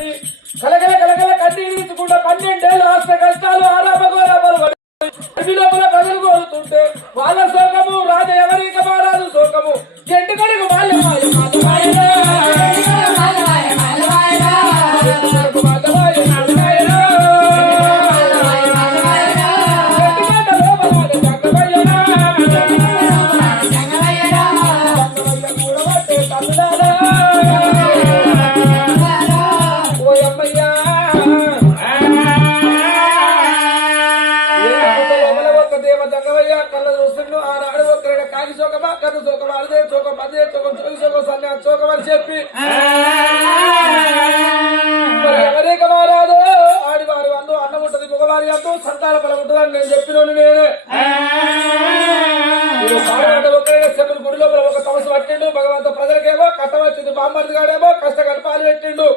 పెట్టి కలగల కలగల కట్టి ఇరుచుకుంటా 12 ఏళ్ళు ఆస్త కష్టాలు ఆరాపగోరాపాలు లోపల ప్రజలు కోరుతుంటే వాళ్ళ శోకము రాజ ఎవరిక మారాదు శోకము ఎండుకడుగు వాళ్ళ చోకమని చెప్పి ఎవరిక మారాదో ఆడివారి అందు అన్నం ఉంటది మగవారి అందు సంతాన బలం ఉంటుందని నేను చెప్పినోని నేనే చెప్పులు గుడి లోపల ఒక తమసు పట్టిండు భగవంత ప్రజలకేమో కట్టం వచ్చింది బామ్మర్ది గాడేమో కష్టపడి పాలు పెట్టిండు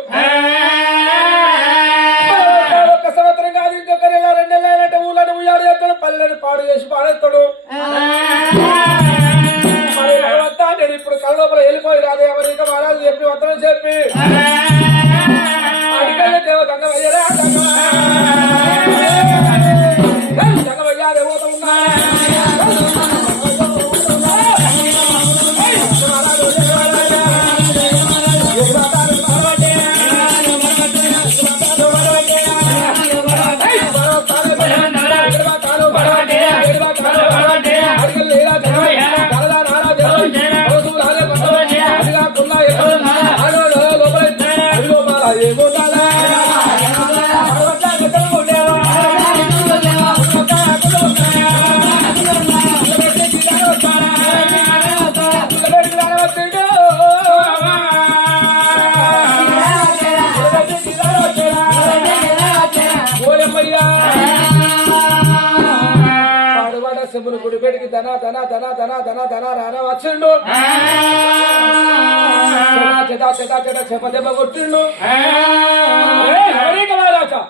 ఒక్క సంవత్సరం కాదు ఇంకొక నెల 2 నెలలంటే ఊళ్ళని ఉయ్యాడు చేస్తాడు పల్లెని పాడు చేసి పాడేస్తాడు నేను ఇప్పుడు కళ్ళ లోపల వెళ్ళిపోయి రాదు ఎవరిక మహారాజు చెప్పి వద్దనని చెప్పి అడిగల్ల దేవతంగా అయ్యారా జగవయ్యారేమో ఉన్నా గుడి పెడికి ధన ధన ధన ధన ధన ధన రాన వచ్చిండు చెట చెట చెట చెప దెబ్బ కొట్టిండు ఎవరిక మహారాజా